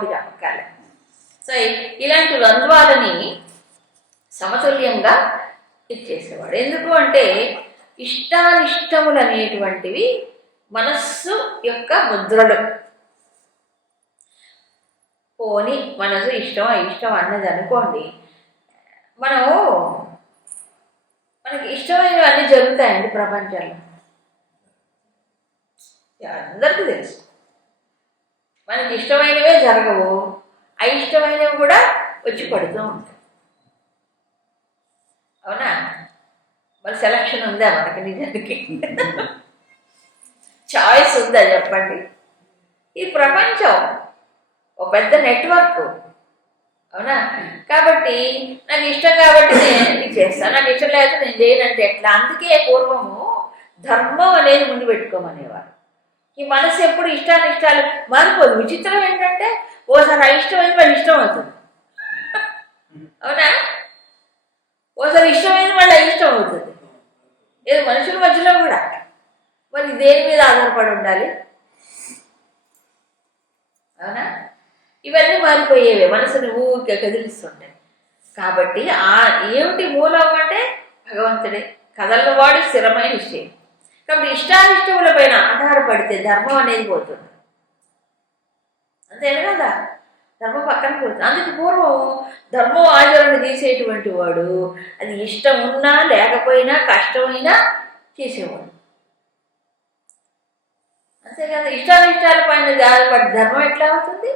ఇంకోటి ఒక్కొక్కటి సో ఇలాంటి ద్వంద్వాలని సమతుల్యంగా ఇచ్చేసేవాడు ఎందుకు అంటే ఇష్టానిష్టములు అనేటువంటివి మనస్సు యొక్క ముద్రలు. పోని మనసు ఇష్టం ఇష్టం అన్నది అనుకోండి. మనము మనకి ఇష్టమైనవన్నీ జరుగుతాయండి ప్రపంచంలో. అందరికీ తెలుసు. మనకి ఇష్టమైనవే జరగవు. అయిష్టమైనవి కూడా వచ్చి పడుతూ ఉంటాయి. అవునా? మరి సెలక్షన్ ఉందా మనకి నిజానికి? చాయిస్ ఉందా చెప్పండి. ఈ ప్రపంచం ఒక పెద్ద నెట్వర్క్ అవునా? కాబట్టి నాకు ఇష్టం కాబట్టి నేను చేస్తాను. నాకు ఇష్టం లేకపోతే నేను చేయనంటే ఎట్లా? అందుకే పూర్వము ధర్మం అనేది ముందు పెట్టుకోమనేవారు. ఈ మనసు ఎప్పుడు ఇష్టానిష్టాలు మారిపోదు. విచిత్రం ఏంటంటే ఓసారి అయిష్టమైంది వాళ్ళు ఇష్టం అవుతుంది అవునా? ఓసారి ఇష్టమైంది వాళ్ళు అయిష్టం అవుతుంది ఏదో మనుషుల మధ్యలో కూడా. మరి దేని మీద ఆధారపడి ఉండాలి? అవునా? ఇవన్నీ మారిపోయేవి. మనసుని ఊరికే కదిలిస్తుంటాయి కాబట్టి ఆ ఏమిటి మూలం అంటే భగవంతుడే కథల్లో వాడి స్థిరమైన విషయం. కాబట్టి ఇష్టానిష్టముల పైన ఆధారపడితే ధర్మం అనేది పోతుంది. అంతేనా కదా? ధర్మం పక్కన పోతుంది. అందుకు పూర్వం ధర్మం ఆచరణ చేసేటువంటి వాడు అది ఇష్టం ఉన్నా లేకపోయినా కష్టమైనా చేసేవాడు. అంతే కదా? ఇష్టానిష్టాల పైన ఆధారపడి ధర్మం ఎట్లా అవుతుంది?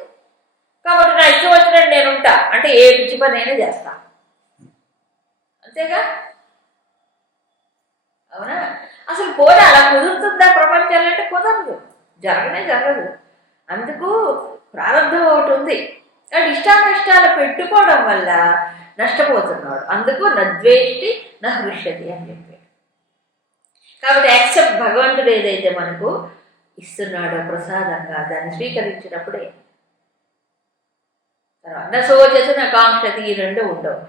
కాబట్టి నా ఇష్టం వచ్చినట్టు నేను ఉంటా. అంటే ఏ పిచ్చి పని అయినా చేస్తా. అంతేగా? అవునా? అసలు పోనీ అలా కుదురుతుందా ప్రపంచాలు అంటే కుదరదు. జరగనే జరగదు. అందుకు ప్రారంభం ఒకటి ఉంది. కాబట్టి ఇష్టానిష్టాలు పెట్టుకోవడం వల్ల నష్టపోతున్నాడు. అందుకు నద్వేష్టి నా హృష్యతి అని చెప్పాడు. కాబట్టి యాక్సెప్ట్ భగవంతుడు ఏదైతే మనకు ఇస్తున్నాడో ప్రసాదంగా దాన్ని స్వీకరించినప్పుడే. తర్వాత సోచతి నా కాంక్షతి ఈ రెండు ఉండవు.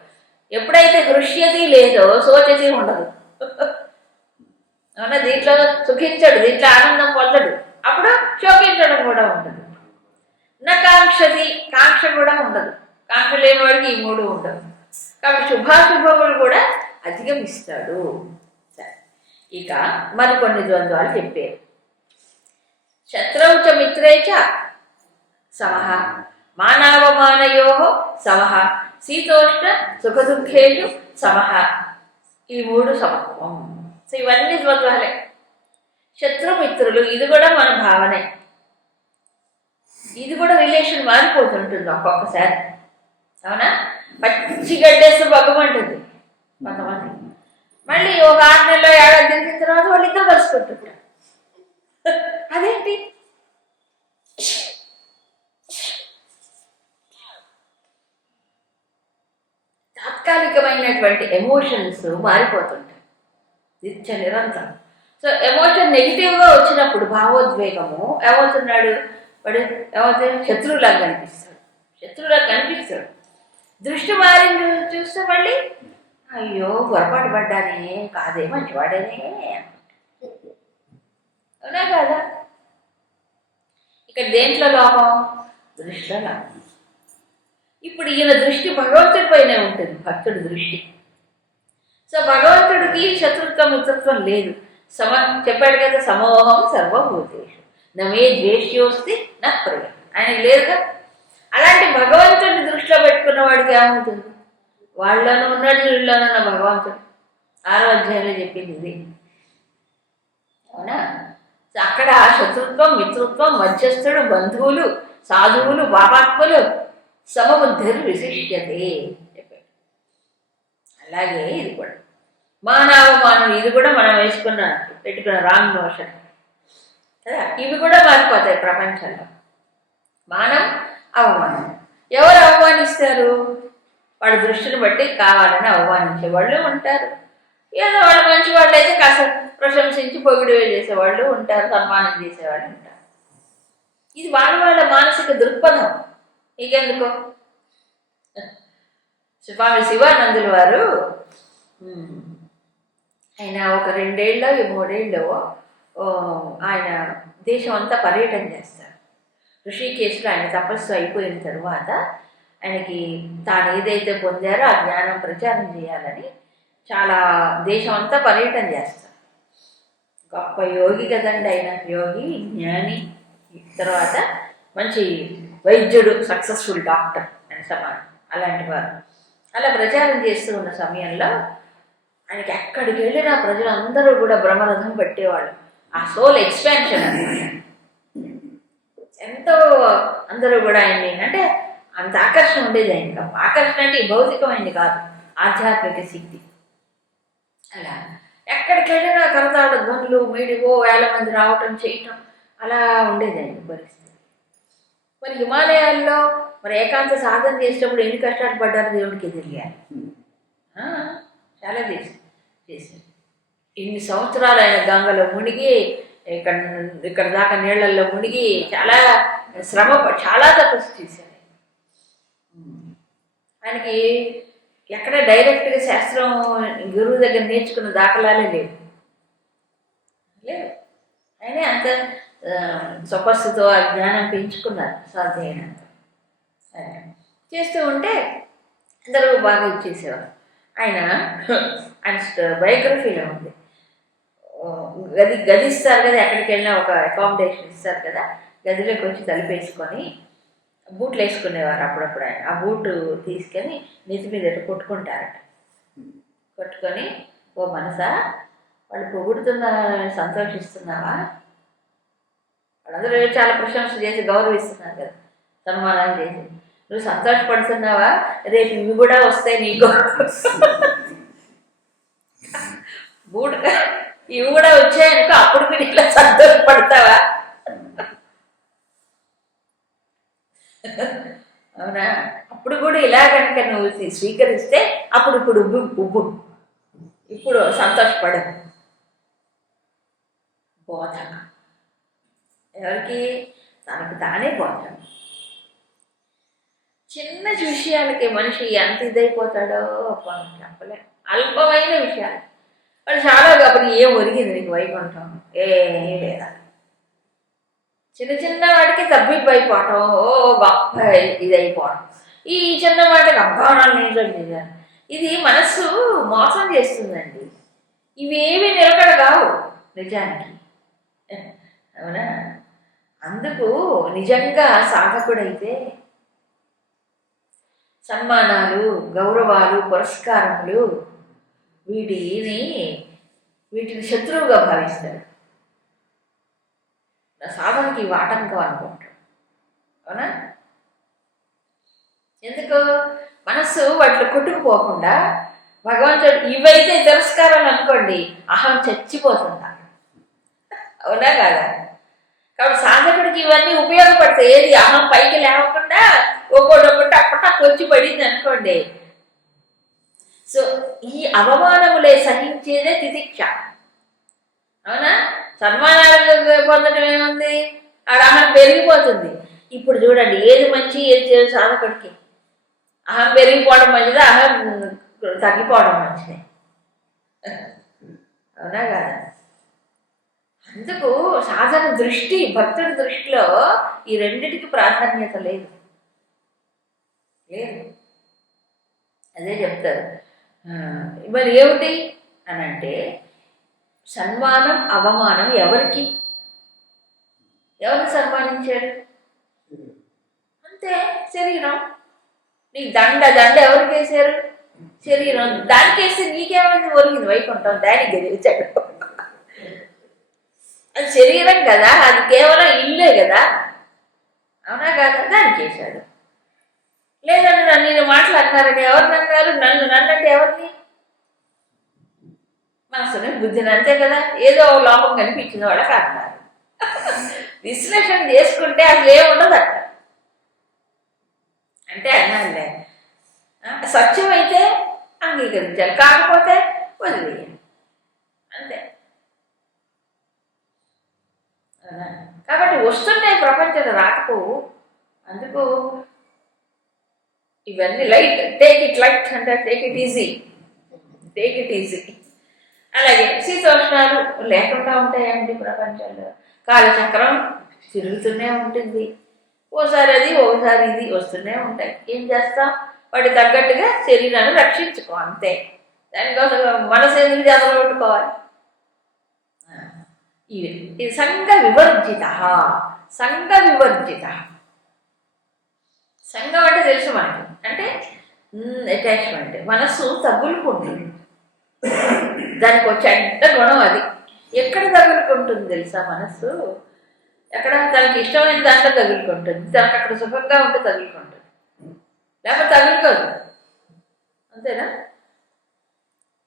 ఎప్పుడైతే హృష్యతి లేదో సోచతి ఉండదు. అవునా దీంట్లో సుఖించడు దీంట్లో ఆనందం పొందడు. అప్పుడు శోకించడం కూడా ఉండదు. నకాంక్షది కాంక్ష కూడా ఉండదు. కాంక్ష లేని వాడికి ఈ మూడు ఉండదు కాబట్టి శుభాశుభములు కూడా అధిగమిస్తాడు. సరే. ఇక మరికొన్ని ద్వంద్వాలు చెప్పారు శత్రౌ చ మిత్రే చ సమః మానవమానయో సమహ శీతోష్ణ సుఖదుఖేషు సమహ ఈ మూడు సమత్వం. సో ఇవన్నీ ద్వంద్వాలే శత్రుమిత్రులు ఇది కూడా మన భావనే. ఇది కూడా రిలేషన్ మారిపోతుంటుంది ఒక్కొక్కసారి. అవునా? పచ్చి గడ్డేస్తే బగ్గమంటుంది కొంతమంది. మళ్ళీ ఒక ఆరు నెలలో ఏడాది తిరిగిన తర్వాత వాళ్ళు ఇద్దరు కలుసుకుంటుంటారు అదేంటి? తాత్కాలికమైనటువంటి ఎమోషన్స్ మారిపోతుంటాయి. నిత్య నిరంతరం సో ఎమోషన్ నెగిటివ్గా వచ్చినప్పుడు భావోద్వేగము ఏమవుతున్నాడు? వాడు ఏమవుతాడు? శత్రువులాగా కనిపిస్తాడు. శత్రువులాగా కనిపిస్తాడు. దృష్టి మారింది చూస్తే మళ్ళీ అయ్యో పొరపాటు పడ్డానే కాదే మంచివాడేనే. అవునా కాదా? ఇక్కడ దేంట్లో లోపం? దృష్టిలో లోపం. ఇప్పుడు ఈయన దృష్టి భగవంతుడి పైనే ఉంటుంది భక్తుడి దృష్టి. సో భగవంతుడికి శత్రుత్వ మిత్రత్వం లేదు. సమ చెప్పాడు కదా సమోహం సర్వభూతేషు. నమే ద్వేష్యోస్తి నా ప్రియం. ఆయన లేదుగా అలాంటి భగవంతుడిని దృష్టిలో పెట్టుకున్న వాడికి ఏమవుతుంది? వాళ్ళలోనూ ఉన్నాడు వీళ్ళలోనూ ఉన్న భగవంతుడు. ఆరో అధ్యాయంలో చెప్పింది ఇది. అవునా? అక్కడ శత్రుత్వం మిత్రుత్వం మధ్యస్థుడు బంధువులు సాధువులు పాపాత్ములు సమబుద్ధిని విశిష్యతే అలాగే ఇది కూడా మానవమానం ఇది కూడా మనం వేసుకున్న పెట్టుకున్న రాంగ్ మోషన్. కదా? ఇవి కూడా మారిపోతాయి ప్రపంచంలో. మానం అవమానం. ఎవరు అవమానిస్తారు? వాళ్ళ దృష్టిని బట్టి కావాలని అవమానించే వాళ్ళు ఉంటారు. ఏదో వాళ్ళు మంచి వాళ్ళు అయితే కాస్త ప్రశంసించి పొగిడివే చేసేవాళ్ళు ఉంటారు సన్మానం చేసేవాళ్ళు ఉంటారు. ఇది వాళ్ళ వాళ్ళ మానసిక దృక్పథం. నీకెందుకో? స్వామి శివానందుల వారు ఆయన ఒక రెండేళ్ళో ఈ మూడేళ్ళో ఆయన దేశం అంతా పర్యటన చేస్తారు. ఋషికేశ్లో ఆయన తపస్సు అయిపోయిన తర్వాత ఆయనకి తాను ఏదైతే పొందారో ఆ జ్ఞానం ప్రచారం చేయాలని చాలా దేశం అంతా పర్యటన చేస్తారు. గొప్ప యోగి కదండి ఆయన యోగి జ్ఞాని. తర్వాత మంచి వైద్యుడు సక్సెస్ఫుల్ డాక్టర్ అని సమానం అలాంటి వారు. అలా ప్రచారం చేస్తూ ఉన్న సమయంలో ఆయనకి ఎక్కడికి వెళ్ళినా ప్రజలందరూ కూడా బ్రహ్మరథం పెట్టేవాళ్ళు. ఆ సోల్ ఎక్స్పాన్షన్ ఎంతో అందరూ కూడా ఆయన్ని అంటే అంత ఆకర్షణ ఉండేది ఆయనకి. ఆకర్షణ అంటే ఈ భౌతికమైనది కాదు ఆధ్యాత్మిక శక్తి. అలా ఎక్కడికి వెళ్ళినా కరతాడ ధ్వనులు మీడిగో వేల మంది రావటం చేయటం అలా ఉండేది ఆయన పరిస్థితి. మరి హిమాలయాల్లో మరి ఏకాంత సాధన చేసేటప్పుడు ఎన్ని కష్టాలు పడ్డారు దేవుడికి తెలియాలి. ఆ, చాలా చేసి చేశారు. ఇన్ని సంవత్సరాలు ఆయన గంగలో మునిగి ఇక్కడ ఇక్కడ దాకా నీళ్ళల్లో మునిగి చాలా శ్రమ చాలా తపస్సు చేశారు. ఆయన. ఆయనకి ఎక్కడ డైరెక్ట్గా శాస్త్రం గురువు దగ్గర నేర్చుకున్న దాఖలాలే లేవు. లేవు. ఆయనే అంత తపస్సుతో ఆ జ్ఞానం పెంచుకున్నారు సాధ్యమైనంత. చేస్తూ ఉంటే అందరూ బాగా ఇచ్చేసేవారు ఆయన ఆయన బయోగ్రఫీలో ఉంది గది గది ఇస్తారు కదా ఎక్కడికి వెళ్ళినా ఒక అకామిడేషన్ ఇస్తారు కదా గదిలోకి వచ్చి తలుపేసుకొని బూట్లు వేసుకునేవారు అప్పుడప్పుడు ఆయన. ఆ బూటు తీసుకొని నెత్తి మీద కొట్టుకుంటారట. కొట్టుకొని ఓ మనసా వాళ్ళు పొగుడుతున్నారని సంతోషిస్తున్నావా? వాళ్ళందరూ చాలా ప్రశంస చేసి గౌరవిస్తున్నారు కదా సన్మానాలు చేసి. నువ్వు సంతోషపడుతున్నావా? రేపు ఇవి కూడా వస్తాయి నీకు. బూట్ ఇవి కూడా వచ్చాయనుకో అప్పుడు కూడా ఇలా సంతోషపడతావా? అవునా? అప్పుడు కూడా ఇలా కనుక నువ్వు స్వీకరిస్తే అప్పుడు ఇప్పుడు ఉబ్బు ఉబ్బు. ఇప్పుడు సంతోషపడు బోధ ఎవరికి? తనకు తానే బోధ చిన్న విషయాలకి మనిషి ఎంత ఇదైపోతాడో అబ్బా, చెప్పలే అల్పమైన విషయాలు. వాళ్ళు చాలా అప్పుడు ఏం ఒరిగింది నీకు వైకుంఠం ఏ లేదా? చిన్న చిన్న వాటికి తబ్బిబ్బైపోవటం ఓ గొప్ప ఇదైపోవడం ఈ చిన్న వాటికి అబ్బానాలు నీళ్ళు ఇది మనస్సు మోసం చేస్తుందండి. ఇవేవి నిలకడ కావు నిజానికి. అవునా? అందుకు నిజంగా సాధకుడైతే సన్మానాలు గౌరవాలు పురస్కారములు వీటిని వీటిని శత్రువుగా భావిస్తాడు నా సాధనకి ఇవి ఆటంకం అనుకుంటాడు అవునా? ఎందుకు? మనస్సు వాటిలో కొట్టుకుపోకుండా భగవంతుడు ఇవైతే తిరస్కారాలు అనుకోండి అహం చచ్చిపోతుందా అవునా కాదా? కాబట్టి సాధకుడికి ఇవన్నీ ఉపయోగపడతాయి ఏది? అహం పైకి లేవకుండా ఒక్కొక్కటి ఒక్కటి అప్పటక్ వచ్చి పడింది అనుకోండి. సో ఈ అవమానములే సహించేదే తితిక్ష. అవునా? సన్మానాలు పొందడం ఏముంది? ఆడ అహం పెరిగిపోతుంది. ఇప్పుడు చూడండి ఏది మంచి ఏది చేయదు సాధకుడికి? అహం పెరిగిపోవడం మంచిదా? అహం తగ్గిపోవడం మంచిది. అవునా కదా? అందుకు సాధన దృష్టి భక్తుడి దృష్టిలో ఈ రెండిటికి ప్రాధాన్యత లేదు. లేదు. అదే చెప్తారు. మరి ఏమిటి? అని అంటే సన్మానం అవమానం ఎవరికి? ఎవరిని సన్మానించాడు? అంతే శరీరం. నీకు దండ దండ ఎవరికి వేశారు? శరీరం. దానికి వేస్తే నీకేమైంది? ఒరిగింది. వైకుంఠం. దానికి గెలిచాడు. అది శరీరం కదా అది కేవలం ఇల్లే కదా. అవునా కాదు? దాన్ని చేశాడు. లేదండి నన్ను నేను మాట్లాడినారని ఎవరిని అన్నారు నన్ను నన్ను అంటే ఎవరిని? మనసుని బుద్ధిని అంతే కదా. ఏదో ఒక లోపం కనిపించిన వాళ్ళకి అన్నారు. విశ్లేషణ చేసుకుంటే అసలు ఏముండదు అక్కడ. అంటే అన్నానులే. సత్యం అయితే అంగీకరించాలి. కాకపోతే వదిలేయాలి అంతే అవునా? కాబట్టి వస్తున్నాయి ప్రపంచం రాకపోవు అందుకు ఇవన్నీ లైట్ టేక్ ఇట్ లైట్ అంటే take it easy take it easy అలాగే శీతోష్ణాలు లేకుండా ఉంటాయండి ప్రపంచంలో. కాలచక్రం తిరుగుతూనే ఉంటుంది. ఓసారి అది ఒకసారి ఇది వస్తూనే ఉంటాయి. ఏం చేస్తాం? వాటి తగ్గట్టుగా శరీరాన్ని రక్షించుకో అంతే. దానికోసం మనసు ఎందుకు జాగ్రత్త పెట్టుకోవాలి? ఇవి. ఇది సంఘ వివర్జిత సంఘ వివర్జిత సంఘం అంటే తెలుసు మనకి. అంటే అటాచ్మెంట్ మనస్సు తగులుకుంటుంది. దానికి వచ్చే చెడ్డ గుణం అది. ఎక్కడ తగులుకుంటుంది తెలుసా మనస్సు? ఎక్కడ తనకి ఇష్టమైన దాంట్లో తగులుకుంటుంది. తనకు అక్కడ సుఖంగా ఉంటే తగులుకుంటుంది. లేకపోతే తగులుకోదు. అంతేనా?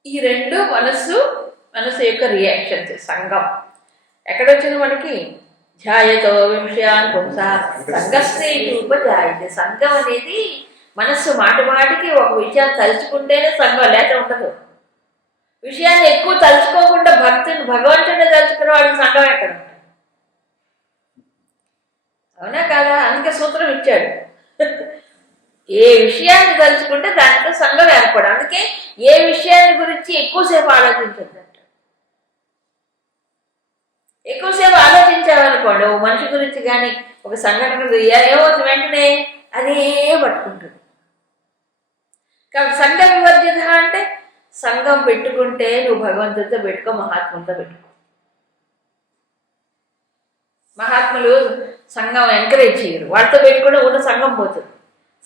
ఈ రెండు మనస్సు మనసు యొక్క రియాక్షన్స్ సంఘం. ఎక్కడొచ్చింది మనకి? ధ్యాయతో విషయాన్ పుంస. సంఘస్థే ఉపజాయితే సంఘం అనేది మనస్సు మాట మాటికి ఒక విషయాన్ని తలుచుకుంటేనే సంఘం లేక ఉండదు. విషయాన్ని ఎక్కువ తలుచుకోకుండా భక్తుని భగవంతుని తలుచుకున్న వాడికి సంఘం ఎక్కడ అవునా కాదా? అందుకే సూత్రం ఇచ్చాడు. ఏ విషయాన్ని తలుచుకుంటే దానితో సంఘం ఏర్పడదు అందుకే ఏ విషయాన్ని గురించి ఎక్కువసేపు ఆలోచించద్దు. ఎక్కువసేపు ఆలోచించామనుకోండి ఓ మనిషి గురించి కానీ ఒక సంఘటన గురించి ఏమవుతుంది వెంటనే అదే పట్టుకుంటుంది. కాబట్టి సంఘ వివర్జిత అంటే సంఘం పెట్టుకుంటే నువ్వు భగవంతుడితో పెట్టుకో మహాత్ములతో పెట్టుకో. మహాత్ములు సంఘం ఎంకరేజ్ చేయరు. వాళ్ళతో పెట్టుకుంటే ఉన్న సంఘం పోతుంది.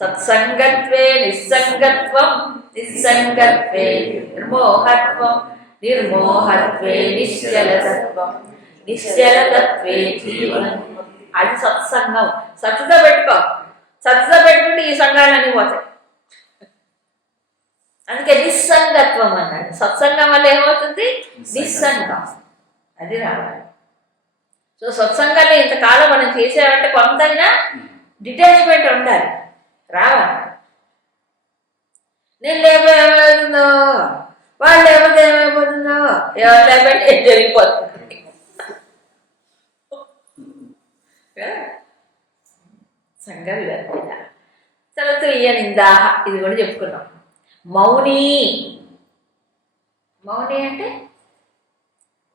సత్సంగత్వే నిస్సంగత్వం నిస్సంగత్వే నిర్మోహత్వం నిర్మోహత్వే నిశ్చలతత్వం. నిశ్చలతత్వే జీవనం. అది సత్సంగం. సత్తుతో పెట్టుకో. సత్తుతో పెట్టుకుంటే ఈ సంఘాలన్నీ పోతాయి. అందుకే నిస్సంగత్వం అన్నాడు. సత్సంగం వల్ల ఏమవుతుంది? నిస్సంగం. అది రావాలి. సో సత్సంగాన్ని ఇంతకాలం మనం చేసామంటే కొంతైనా డిటాచ్మెంట్ ఉండాలి. రావాలి. నేను లేకపోతే ఏమైపోతుందో వాళ్ళు లేకపోతే ఏమైపోతుందో ఎవరు లేకపోతే ఏం జరిగిపోతుంది కదా? సంఘ వివర్తిత తర్వాత ఇయనిందాహ ఇది కూడా చెప్పుకున్నాం. మౌని. మౌని అంటే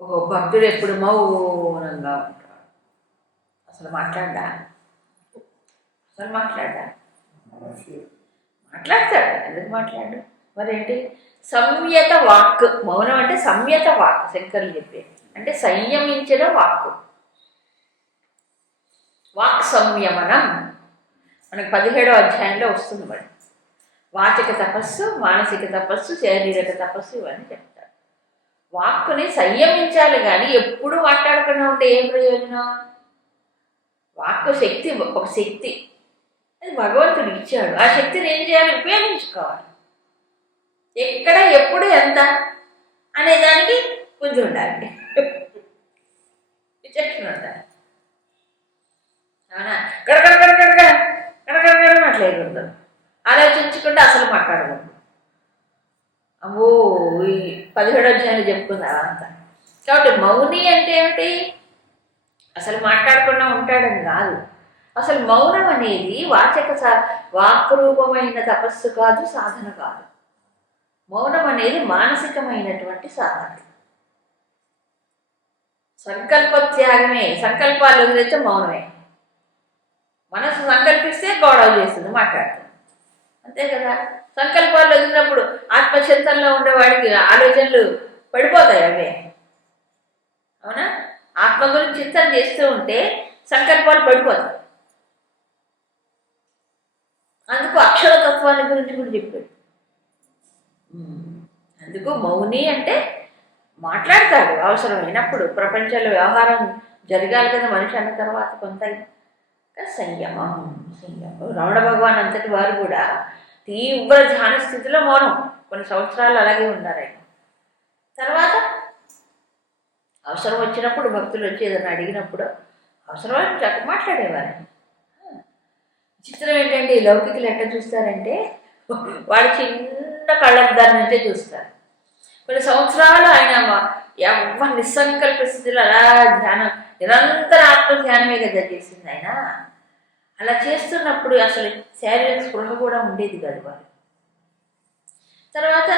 ఓ భక్తుడు ఎప్పుడు మౌనంగా ఉంటాడు? అసలు మాట్లాడా అసలు మాట్లాడా మాట్లాడతాడు ఎందుకు మాట్లాడు? మరేంటి? సంయత వాక్. మౌనం అంటే సంయత వాక్ శంకర్లు చెప్పే. అంటే సంయమించిన వాక్కు వాక్ సంయమనం. మనకు పదిహేడో అధ్యాయంలో వస్తుంది మరి. వాచక తపస్సు మానసిక తపస్సు శారీరక తపస్సు ఇవన్నీ చెప్తారు. వాక్కుని సంయమించాలి కానీ ఎప్పుడు మాట్లాడకుండా ఉంటే ఏం ప్రయోజనం? వాక్కు శక్తి ఒక శక్తి. అది భగవంతుడు ఇచ్చాడు. ఆ శక్తిని ఏం చేయాలి? ఉపయోగించుకోవాలి. ఎక్కడ ఎప్పుడు ఎంత అనే దానికి కొంచెం ఉండాలి. విచక్షణ ఉండాలి. అవునా? గడగడ మాట్లాడకూడదు. ఆలోచించకుండా అసలు మాట్లాడకూడదు. అమ్మో ఈ పదిహేడు అధ్యాయులు చెప్పుకుందా అంతా? కాబట్టి మౌని అంటే ఏమిటి? అసలు మాట్లాడకుండా ఉంటాడని కాదు. అసలు మౌనం అనేది వాచక సా- వాక్రూపమైన తపస్సు కాదు సాధన కాదు. మౌనం అనేది మానసికమైనటువంటి సాధన. సంకల్ప త్యాగమే. సంకల్పాలు వదిలేస్తే మౌనమే. మనసు సంకల్పిస్తే గొడవ చేస్తుంది మాట్లాడుతుంది అంతే కదా? సంకల్పాలు వదిలినప్పుడు ఆత్మచింతనలో ఉండేవాడికి ఆలోచనలు పడిపోతాయి అవే. అవునా? ఆత్మ గురించి చింతన చేస్తూ ఉంటే సంకల్పాలు పడిపోతాయి. అందుకు అక్షర తత్వాన్ని గురించి కూడా చెప్పాడు. అందుకు మౌని అంటే మాట్లాడతాడు. అవసరమైనప్పుడు ప్రపంచంలో వ్యవహారం జరగాలి కదా మనిషి అన్న తర్వాత కొంత సంయమం సంయమం. రమణ భగవాన్ అంతటి వారు కూడా తీవ్ర ధ్యాన స్థితిలో మౌనం. కొన్ని సంవత్సరాలు అలాగే ఉన్నారు ఆయన. తర్వాత అవసరం వచ్చినప్పుడు భక్తులు వచ్చి ఏదైనా అడిగినప్పుడు అవసరమైన చక్క మాట్లాడేవారు. చిత్రం ఏంటంటే ఈ లౌకికులు ఎట్లా చూస్తారంటే వాడు చిన్న కళ్ళద్దాల నుంచే చూస్తారు. కొన్ని సంవత్సరాలు ఆయన ఎవ్వ నిస్సంకల్ప స్థితిలో అలా ధ్యానం నిరంతర ఆత్మ ధ్యానమే కదా చేసింది ఆయన. అలా చేస్తున్నప్పుడు అసలు శారీరక స్పృహ కూడా ఉండేది కాదు వారు తర్వాత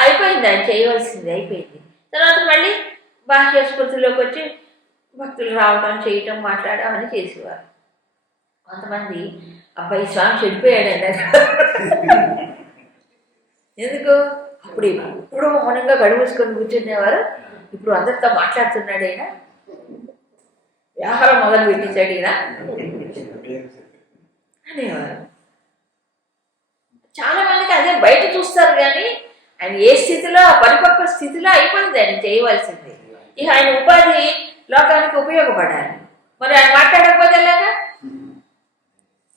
అయిపోయింది ఆయన చేయవలసింది అయిపోయింది. తర్వాత మళ్ళీ బాహ్య స్మృతిలోకి వచ్చి భక్తులు రావడం చేయటం మాట్లాడడం అని చేసేవారు. కొంతమంది అబ్బాయి స్వామి చెడిపోయాడండి ఎందుకు? అప్పుడు ఇప్పుడు మౌనంగా గడువుసుకొని కూర్చునేవారు. ఇప్పుడు అందరితో మాట్లాడుతున్నాడైనా వ్యాపారం మొదలు పెట్టించాడు ఈయన. అనేవారు చాలా మందికి అదే బయట చూస్తారు కానీ ఆయన ఏ స్థితిలో పరిపక్వ స్థితిలో అయిపోయింది ఆయన చేయవలసింది. ఇక ఆయన ఉపాధి లోకానికి ఉపయోగపడాలి. మరి ఆయన మాట్లాడకపోతే ఎలాగా?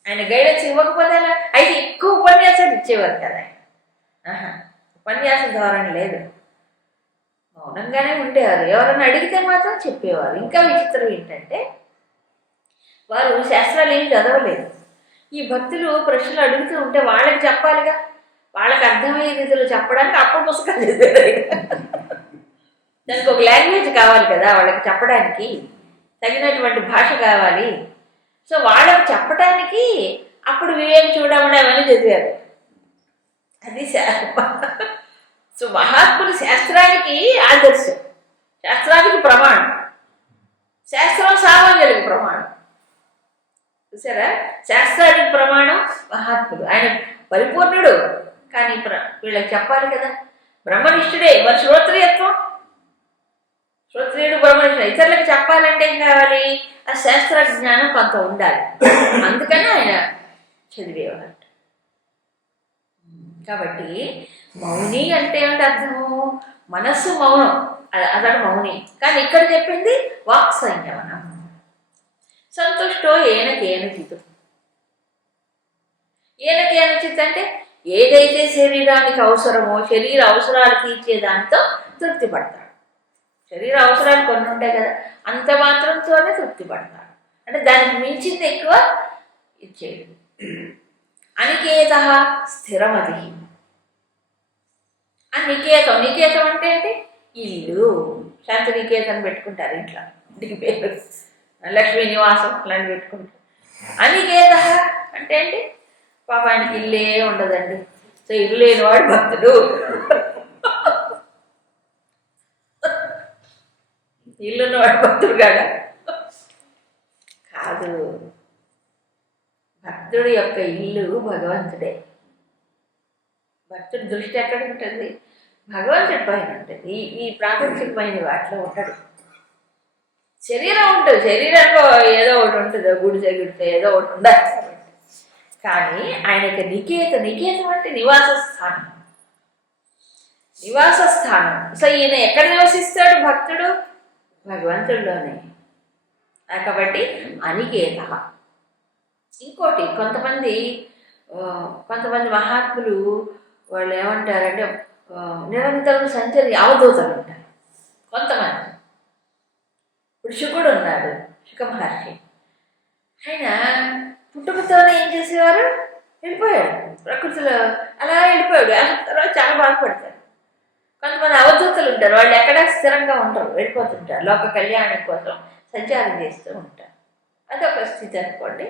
ఆయన గైడెన్స్ ఇవ్వకపోతే ఎలా అయితే ఎక్కువ ఉపన్యాసాలు ఇచ్చేవారు కదా ఆయన. ఆహా, ధోరణి లేదు. మౌనంగానే ఉండేవారు. ఎవరైనా అడిగితే మాత్రం చెప్పేవారు. ఇంకా విచిత్రం ఏంటంటే వారు శాస్త్రాలు ఏం చదవలేదు. ఈ భక్తులు ప్రశ్నలు అడుగుతూ ఉంటే వాళ్ళకి చెప్పాలిగా. వాళ్ళకి అర్థమయ్యే రీతిలో చెప్పడానికి అప్పుడు పుస్తకాలు చదివారు. దానికి ఒక లాంగ్వేజ్ కావాలి కదా వాళ్ళకి చెప్పడానికి. తగినటువంటి భాష కావాలి. సో వాళ్ళకి చెప్పడానికి అప్పుడు వివేక చూడమని అవన్నీ చదివారు. అది శా- సో మహాత్ములు శాస్త్రానికి ఆదర్శం. శాస్త్రానికి ప్రమాణం. శాస్త్రం సామాన్యులకు ప్రమాణం. చూసారా? శాస్త్రానికి ప్రమాణం మహాత్ముడు. ఆయన పరిపూర్ణుడు. కానీ ప్ర- వీళ్ళకి చెప్పాలి కదా. బ్రహ్మనిష్ఠుడే. మరి శ్రోత్రియత్వం? శ్రోత్రియుడు బ్రహ్మనిష్ఠుడు ఇతరులకు చెప్పాలంటే ఏం కావాలి? ఆ శాస్త్ర జ్ఞానం కొంత ఉండాలి. అందుకని ఆయన చదివేవారు. కాబట్టి మౌని అంటే ఏమిటి అర్థము? మనస్సు మౌనం. అతడు మౌని. కానీ ఇక్కడ చెప్పింది వాక్ సంయమనం. సంతుష్టో ఏనకేనచిత్ ఏనకేనచిత్ అంటే ఏదైతే శరీరానికి అవసరమో శరీర అవసరాలు తీర్చే దానితో తృప్తి పడతాడు శరీర అవసరాలు కొన్ని ఉంటాయి కదా అంత మాత్రంతోనే తృప్తి పడతాడు అంటే దానికి మించింది ఎక్కువ ఇచ్చేది అనికేత స్థిరమతి అనికేతం నికేతం నికేతం అంటే ఏంటి? ఇల్లు. శాంతి నికేతం పెట్టుకుంటారు ఇంట్లో. ఇంటికి పేరు లక్ష్మీ నివాసం ఇలాంటి పెట్టుకుంటారు. అనికేత అంటే ఏంటి? పాప ఆయనకి ఇల్లే ఉండదండి. సో ఇల్లు లేనివాడు భక్తుడు. ఇల్లున్నవాడు భక్తుడు కాదా? కాదు. భక్తుడి యొక్క ఇల్లు భగవంతుడే. భక్తుడి దృష్టి ఎక్కడ ఉంటుంది? భగవంతుడి పైన ఉంటుంది. ఈ ఈ ప్రాపంచికమైన వాటిలో ఉంటాడు శరీరం ఉంటుంది. శరీరంలో ఏదో ఒకటి ఉంటుంది. గుడిసె గుడిసె ఏదో ఒకటి ఉండాలి. కానీ ఆయనకి నికేత నికేతం అంటే నివాస స్థానం. నివాస స్థానం. సో ఈయన ఎక్కడ నివసిస్తాడు భక్తుడు? భగవంతుడిలోనే. కాబట్టి అనికేత. ఇంకోటి కొంతమంది కొంతమంది మహాత్ములు వాళ్ళు ఏమంటారంటే నిరంతరం సంచరి అవధూతలు ఉంటారు కొంతమంది. ఇప్పుడు శుకుడు ఉన్నాడు శుక మహర్షి. ఆయన పుట్టుకతోనే ఏం చేసేవారు? వెళ్ళిపోయాడు. ప్రకృతిలో అలా వెళ్ళిపోయాడు. తర్వాత చాలా బాధపడతారు. కొంతమంది అవధూతలు ఉంటారు వాళ్ళు ఎక్కడ స్థిరంగా ఉంటారు వెళ్ళిపోతుంటారు. లోక కళ్యాణం కోసం సంచారం చేస్తూ ఉంటారు. అదొక స్థితి అనుకోండి.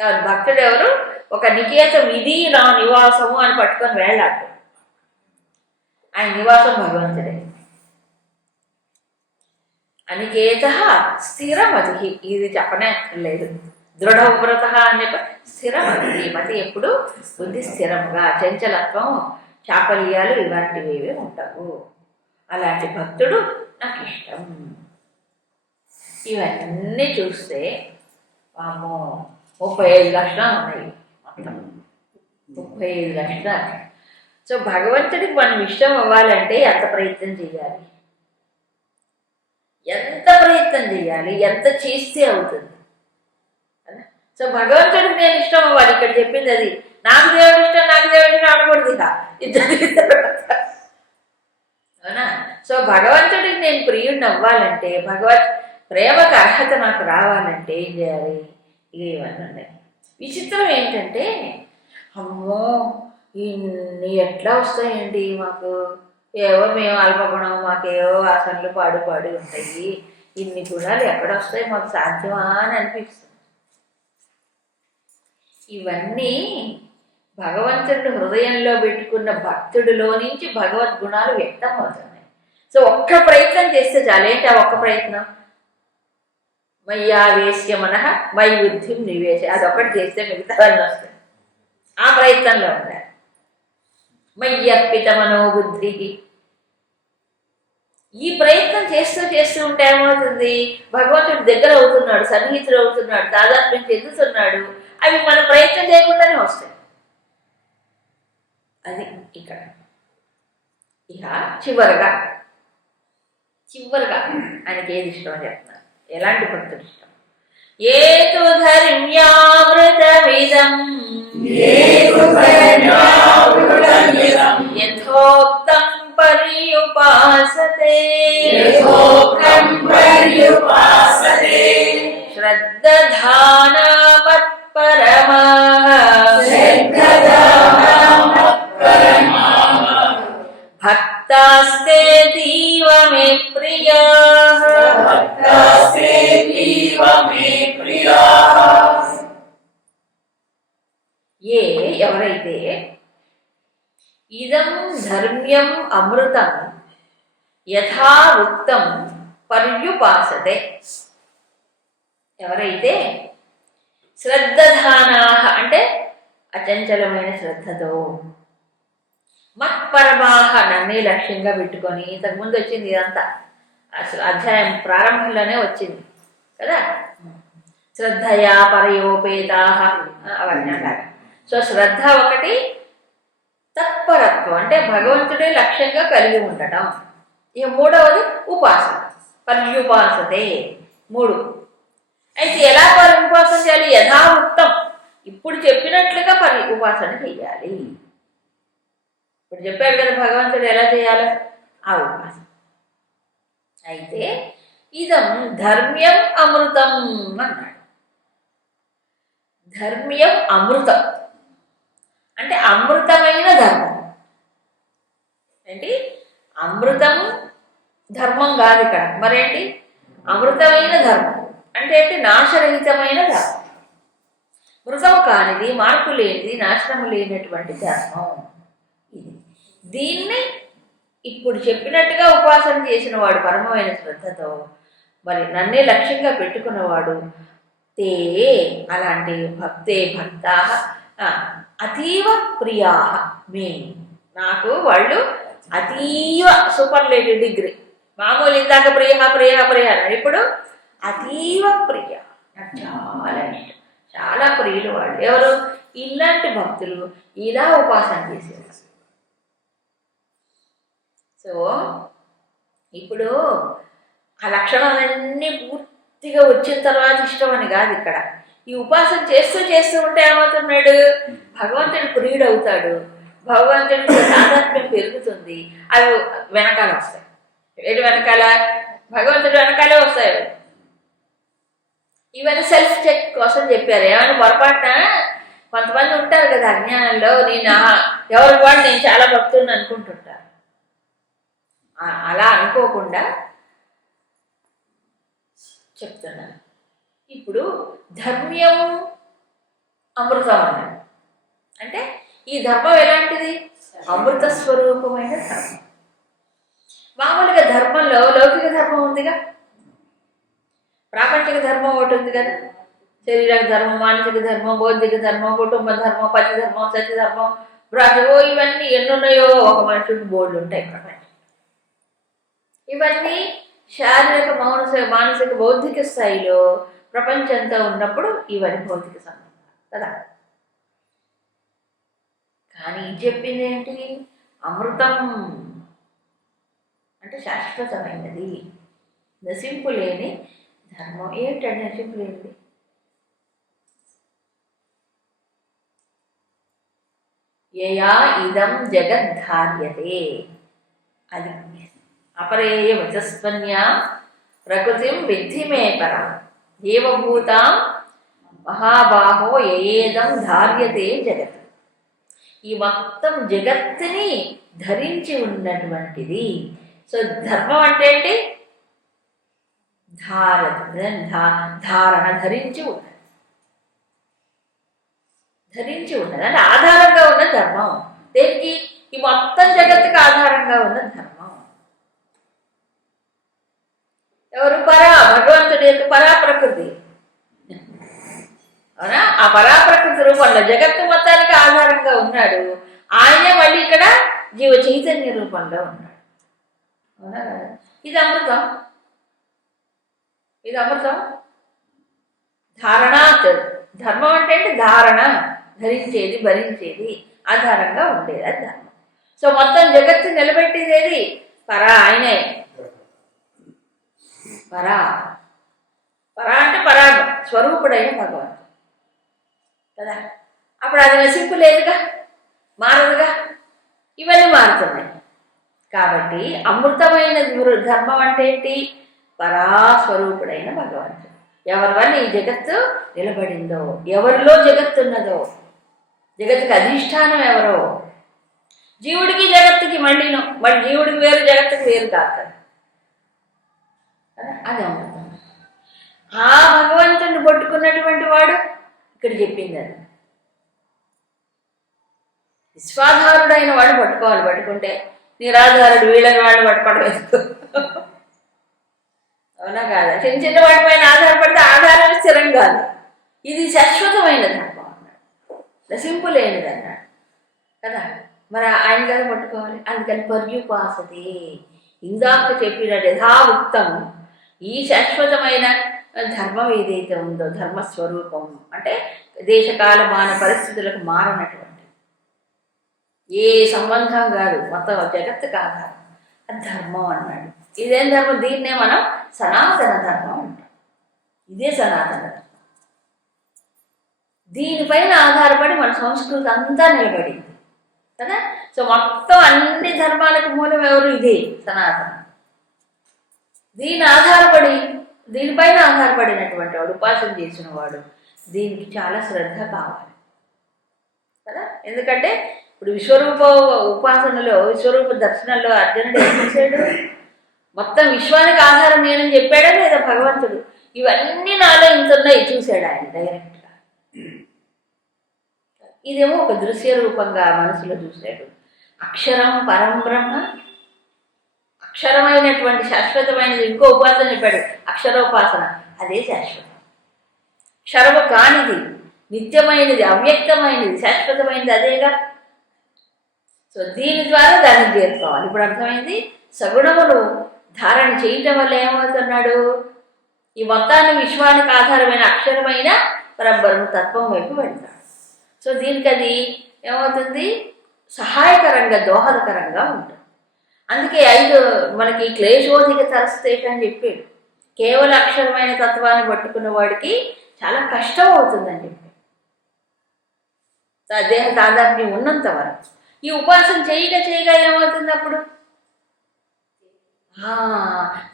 కాబట్టి భక్తుడు ఎవరు? ఒక నికేతం ఇది నా నివాసము అని పట్టుకొని వెళ్ళాడు. ఆయన నివాసం భగవంతుడే. అనికేత స్థిరమతి ఇది చెప్పనే లేదు. దృఢవ్రత అనే స్థిరమతి మతి ఎప్పుడు? బుద్ధి స్థిరముగా. చంచలత్వం చాపల్యాలు ఇలాంటివి ఏవి ఉండవు. అలాంటి భక్తుడు నాకు ఇష్టం. ఇవన్నీ చూస్తే వామో ముప్పై ఐదు లక్షణాలు ఉన్నాయి. మొత్తం ముప్పై ఐదు లక్షణాలు సో భగవంతుడికి మనం ఇష్టం అవ్వాలంటే ఎంత ప్రయత్నం చేయాలి? ఎంత ప్రయత్నం చేయాలి? ఎంత చేస్తే అవుతుంది? సో భగవంతుడికి నేను ఇష్టం అవ్వాలి. ఇక్కడ చెప్పింది అది. నాకు దేవుడు ఇష్టం నాకు దేవుడు ఇష్టం అనకూడదు ఇక. ఇద్దరు ఇద్దరు అవునా? సో భగవంతుడికి నేను ప్రియుడిని అవ్వాలంటే భగవత్ ప్రేమకు అర్హత నాకు రావాలంటే ఏం చేయాలి? ఇవన్నీ ఉన్నాయి. విచిత్రం ఏంటంటే అమ్మో ఇన్ని ఎట్లా వస్తాయండి మాకు? ఏవో మేము అల్పగుణం మాకేవో ఆసనలు పాడు పాడు ఉంటాయి. ఇన్ని గుణాలు ఎక్కడ వస్తాయి? మాకు సాధ్యమా అని అనిపిస్తుంది. ఇవన్నీ భగవంతుడు హృదయంలో పెట్టుకున్న భక్తుడిలో నుంచి భగవద్గుణాలు వ్యక్తం అవుతున్నాయి సో ఒక్క ప్రయత్నం చేస్తే చాలు. ఏంటి ఆ ఒక్క ప్రయత్నం? మయ్యావేశ్య మన మై బుద్ధిం నివేశ. అదొకటి చేస్తే మిగతావన్నీ వస్తాయి. ఆ ప్రయత్నంలో ఉండాలి. మయ్యర్పిత మనోబుద్ధికి ఈ ప్రయత్నం చేస్తూ చేస్తూ ఉంటే ఏమవుతుంది? భగవంతుడు దగ్గర అవుతున్నాడు సన్నిహితుడు అవుతున్నాడు తాదాత్మ్యం చెందుతున్నాడు. అవి మన ప్రయత్నం చేయకుండానే వస్తాయి. అది ఇక్కడ. ఇక చివరగా. చివరగా ఆయనకి ఏది ఇష్టం అని ఎలాంటి భక్తుడు ఇష్టం ఏతు పర్యుపాసతే ఎవరైతే శ్రద్ధధానా అంటే అచంచలమైన శ్రద్ధతో మత్పరమాహ నన్నే లక్ష్యంగా పెట్టుకొని ఇంతకుముందు వచ్చింది ఇదంతా. అసలు అధ్యాయం ప్రారంభంలోనే వచ్చింది కదా? శ్రద్ధయా పరయోపేతా అవన్నీ అంటారు. సో శ్రద్ధ ఒకటి తత్పరత్వం అంటే భగవంతుడే లక్ష్యంగా కలిగి ఉండటం. ఇక మూడవది ఉపాసన. పర్యుపాసతే. మూడు. అయితే ఎలా పర్యుపాసన ఉపాసన చేయాలి? యథావృత్తం. ఇప్పుడు చెప్పినట్లుగా పరి ఉపాసన చేయాలి ఇప్పుడు చెప్పాడు కదా భగవంతుడు ఎలా చేయాలి? ఆ ఉపాసన. అయితే ఇదం ధర్మ్యం అమృతం అన్నాడు. ధర్మ్యం అమృతం. అంటే అమృతమైన ధర్మం. ఏంటి? అమృతం ధర్మం కాదు ఇక్కడ. మరేంటి? అమృతమైన ధర్మం. అంటే ఏంటి? నాశరహితమైన ధర్మం. మృతం కానిది మార్పు లేనిది నాశనం లేనటువంటి ధర్మం. ఇది. దీన్ని ఇప్పుడు చెప్పినట్టుగా ఉపాసన చేసిన వాడు పరమమైన శ్రద్ధతో మరి నన్నే లక్ష్యంగా పెట్టుకున్నవాడు తే అలాంటి భక్తే భక్తా అతీవ ప్రియా మే. నాకు వాళ్ళు అతీవ సూపర్లేటివ్ డిగ్రీ. మామూలు ఇందాక ప్రియ ప్రియ ప్రియ ఇప్పుడు అతీవ ప్రియ. చాలా చాలా ప్రియులు వాళ్ళు. ఎవరు? ఇలాంటి భక్తులు ఇలా ఉపాసన చేసేవారు. సో ఇప్పుడు ఆ లక్షణాలన్నీ పూర్తిగా వచ్చిన తర్వాత ఇష్టం అని కాదు ఇక్కడ. ఈ ఉపాసన చేస్తూ చేస్తూ ఉంటే ఏమవుతున్నాడు? భగవంతుడి ప్రియుడు అవుతాడు. భగవంతుడికి సాధాత్మ్యం పెరుగుతుంది. అవి వెనకాల వస్తాయి. ఏంటి వెనకాల భగవంతుడి వెనకాలే వస్తాయి ఇవన్నీ సెల్ఫ్ చెక్ కోసం చెప్పారు. ఏమైనా పొరపాటున? కొంతమంది ఉంటారు కదా అజ్ఞానంలో నేను ఎవరు కూడా నేను చాలా భక్తుడిని అనుకుంటుంటారు అలా అనుకోకుండా చెప్తున్నాను ఇప్పుడు ధర్మ్యం అమృతం అన్నాడు అంటే ఈ ధర్మం ఎలాంటిది? అమృత స్వరూపమైన ధర్మం. మామూలుగా ధర్మంలో లౌకిక ధర్మం ఉందిగా? ప్రాపంచిక ధర్మం ఒకటి ఉంది కదా? శరీరక ధర్మం మానసిక ధర్మం బౌద్ధిక ధర్మం కుటుంబ ధర్మం పతి ధర్మం సత్య ధర్మం బ్రతకో ఇవన్నీ ఎన్నున్నాయో ఒక మనుషుడికి బోర్డు ఉంటాయి ప్రపంచం. ఇవన్నీ శారీరక మానసిక మానసిక బౌద్ధిక స్థాయిలో ప్రపంచంతో ఉన్నప్పుడు ఇవన్నీ భౌతిక సంబంధాలు కదా? కానీ చెప్పింది ఏంటి? అమృతం అంటే శాశ్వతమైనది. నశింపు లేని ధర్మం. ఏమిటండి నశింపు లేనిది? యయా ఇదం జగద్ధార్యతే. అది అపరేయ వచస్పన్యా ప్రకృతిం విద్ధి మే పరం. దేవభూతాం మహాబాహో ఏదం ధార్యతే జగత్. ఈ మొత్తం జగత్తుని ధరించి ఉన్నటువంటిది సో ధర్మం అంటే ఏంటి? ధార ధారణ ధరించి ఉన్నది ధరించి ఉన్నది అంటే ఆధారంగా ఉన్న ధర్మం. దేనికి? ఈ మొత్తం జగత్తుకు ఆధారంగా ఉన్న ధర్మం. ఎవరు? పరా భగవంతుడి యొక్క పరా ప్రకృతి అవునా? ఆ పరా ప్రకృతి రూపంలో జగత్తు మొత్తానికి ఆధారంగా ఉన్నాడు. ఆయనే మళ్ళీ ఇక్కడ జీవ చైతన్య రూపంలో ఉన్నాడు. అవునా? కదా? ఇది అమృతం. ఇది అమృతం. ధారణాత్. ధర్మం అంటే ఏంటి? ధారణ. ధరించేది భరించేది. ఆధారంగా ఉండేది అది ధర్మం. సో మొత్తం జగత్తు నిలబెట్టేది పరా ఆయనే. పరా. పరా అంటే పరాగ. స్వరూపుడైన భగవంతుడు కదా? అప్పుడు అది నశింపు లేదుగా? మారదుగా? ఇవన్నీ మారుతున్నాయి. కాబట్టి అమృతమైన ధర్మం అంటే ఏంటి? పరాస్వరూపుడైన భగవంతుడు. ఎవరి వల్ల ఈ జగత్తు నిలబడిందో ఎవరిలో జగత్తు ఉన్నదో జగత్తుకి అధిష్టానం ఎవరో? జీవుడికి జగత్తుకి మళ్ళీను మళ్ళీ జీవుడికి వేరు జగత్తుకి వేరు కాదు. అది అమృతం. ఆ భగవంతుని పట్టుకున్నటువంటి వాడు ఇక్కడ చెప్పింది అది. విశ్వాధారుడైన వాడు పట్టుకోవాలి పట్టుకుంటే. నిరాధారుడు వీళ్ళని వాళ్ళు పట్టుకోవడం అవునా కాదా? చిన్న చిన్న వాటి పైన ఆధారపడితే ఆధారం స్థిరం కాదు. ఇది శాశ్వతమైన ధర్మం అన్నాడు నశింపులేనిది అన్నాడు కదా? మరి ఆయన కదా పట్టుకోవాలి? అందుకని పర్యుపాసతే ఇందాక చెప్పినట్టు ఉత్తమం. ఈ శాశ్వతమైన ధర్మం ఏదైతే ఉందో ధర్మస్వరూపం అంటే దేశకాల మాన పరిస్థితులకు మారనటువంటి ఏ సంబంధం కాదు. మొత్తం జగత్తుకు ఆధారం అది ధర్మం అన్నాడు. ఇదేం ధర్మం దీన్నే మనం సనాతన ధర్మం అంటాం. ఇదే సనాతన ధర్మం. దీనిపైన ఆధారపడి మన సంస్కృతి అంతా నిలబడింది. కదా? సో మొత్తం అన్ని ధర్మాలకు మూలం ఎవరు? ఇదే సనాతన. దీని ఆధారపడి దీనిపైన ఆధారపడినటువంటి వాడు ఉపాసన చేసిన వాడు దీనికి చాలా శ్రద్ధ కావాలి. కదా? ఎందుకంటే ఇప్పుడు విశ్వరూప ఉపాసనలో విశ్వరూప దర్శనంలో అర్జునుడు ఏం చేశాడు? మొత్తం విశ్వానికి ఆధారం నేనని చెప్పాడా లేదా భగవంతుడు? ఇవన్నీ నాలో ఇంతున్నాయి చూశాడు ఆయన డైరెక్ట్గా ఇదేమో ఒక దృశ్య రూపంగా మనసులో చూశాడు. అక్షరం పరం బ్రహ్మ. అక్షరమైనటువంటి శాశ్వతమైనది ఇంకో ఉపాసన చెప్పాడు. అక్షరోపాసన. అదే శాశ్వతం. క్షరము కానిది నిత్యమైనది అవ్యక్తమైనది శాశ్వతమైనది అదేగా? సో దీని ద్వారా దాన్ని తీర్చుకోవాలి. ఇప్పుడు అర్థమైంది? సగుణమును ధారణ చేయటం వల్ల ఏమవుతున్నాడు? ఈ మొత్తాన్ని విశ్వానికి ఆధారమైన అక్షరమైన పరబ్రహ్మ తత్వం వైపు వెళ్తాడు. సో దీనికి అది ఏమవుతుంది? సహాయకరంగా దోహదకరంగా ఉంటుంది. అందుకే ఐదు మనకి క్లేశోధిక తరస్తేష అని చెప్పాడు. కేవల అక్షరమైన తత్వాన్ని పట్టుకున్న వాడికి చాలా కష్టం అవుతుందని చెప్పాడు. దేహ తాదాత్మ్యం ఉన్నంత వరకు. ఈ ఉపవాసం చేయగా చేయగా ఏమవుతుంది అప్పుడు ఆ,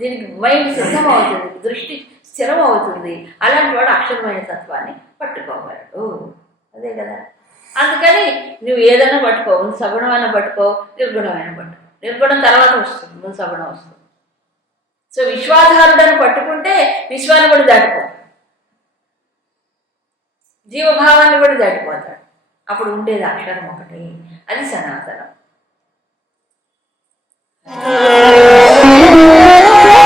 దీనికి మైండ్ సిద్ధం అవుతుంది దృష్టి స్థిరం అవుతుంది అలాంటి వాడు అక్షరమైన తత్వాన్ని పట్టుకోగలడు. అదే కదా. అందుకని నువ్వు ఏదైనా పట్టుకో ముందు సగుణమైన పట్టుకో నిర్గుణమైన పట్టుకో నిర్గుణం తర్వాత వస్తుంది ముందు సగుణం వస్తుంది. సో విశ్వాధారుడని పట్టుకుంటే విశ్వాన్ని కూడా దాటిపోతాడు. జీవభావాన్ని కూడా దాటిపోతాడు. అప్పుడు ఉండేది అక్షరం ఒకటి అది సనాతనం.